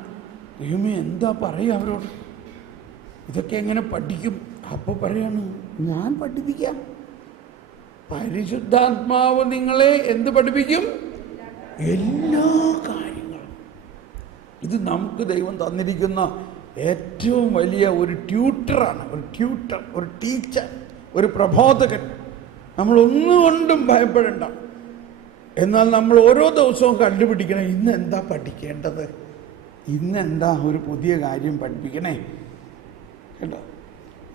ദൈവമേ എന്താ പറയുക അവരോട്, ഇതൊക്കെ എങ്ങനെ പഠിക്കും? അപ്പോൾ പറയാണ്, ഞാൻ പഠിപ്പിക്കാം. പരിശുദ്ധാത്മാവ് നിങ്ങളെ എന്ത് പഠിപ്പിക്കും? എല്ലാ കാര്യങ്ങളും. ഇത് നമുക്ക് ദൈവം തന്നിരിക്കുന്ന ഏറ്റവും വലിയ ഒരു ട്യൂട്ടറാണ്. ഒരു ടീച്ചർ, ഒരു പ്രബോധകൻ. നമ്മൾ ഒന്നുകൊണ്ടും ഭയപ്പെടേണ്ട. എന്നാൽ നമ്മൾ ഓരോ ദിവസവും കണ്ടുപിടിക്കണം, ഇന്ന് എന്താ പഠിക്കേണ്ടത്, ഇന്നെന്താ ഒരു പുതിയ കാര്യം പഠിപ്പിക്കണേ, കേട്ടോ,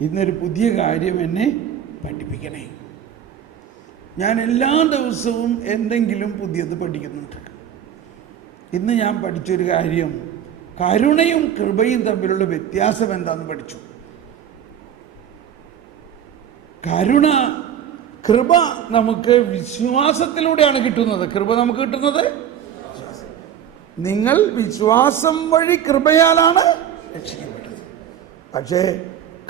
ഇന്നൊരു പുതിയ കാര്യം എന്നെ പഠിപ്പിക്കണേ. ഞാൻ എല്ലാ ദിവസവും എന്തെങ്കിലും പുതിയത് പഠിക്കുന്നുണ്ട്. ഇന്ന് ഞാൻ പഠിച്ചൊരു കാര്യം, കരുണയും കൃപയും തമ്മിലുള്ള വ്യത്യാസം എന്താണെന്ന് പഠിച്ചു. കൃപ നമുക്ക് വിശ്വാസത്തിലൂടെയാണ് കിട്ടുന്നത്. കൃപ നമുക്ക് കിട്ടുന്നത് നിങ്ങൾ വിശ്വാസം വഴി കൃപയാലാണ് രക്ഷിക്കപ്പെട്ടത്. പക്ഷേ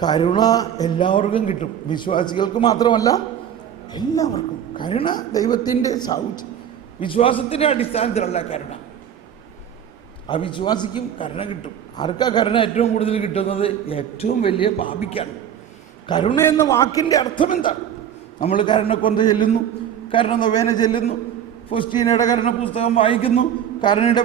കരുണ എല്ലാവർക്കും കിട്ടും, വിശ്വാസികൾക്ക് മാത്രമല്ല എല്ലാവർക്കും. കരുണ ദൈവത്തിൻ്റെ വിശ്വാസത്തിൻ്റെ അടിസ്ഥാനത്തിലല്ല കരുണ. അവിശ്വാസിക്കും കരുണ കിട്ടും. ആർക്കാ കരുണ ഏറ്റവും കൂടുതൽ കിട്ടുന്നത്? ഏറ്റവും വലിയ പാപിക്കാണ്. കരുണ എന്ന വാക്കിൻ്റെ അർത്ഥം എന്താണ്? നമ്മൾ കരുണ കൊന്ത ചെല്ലുന്നു, കരുണ നൊവേന ചെല്ലുന്നു, ഫൊസ്റ്റീനയുടെ കരുണ പുസ്തകം വായിക്കുന്നു, കരുണയുടെ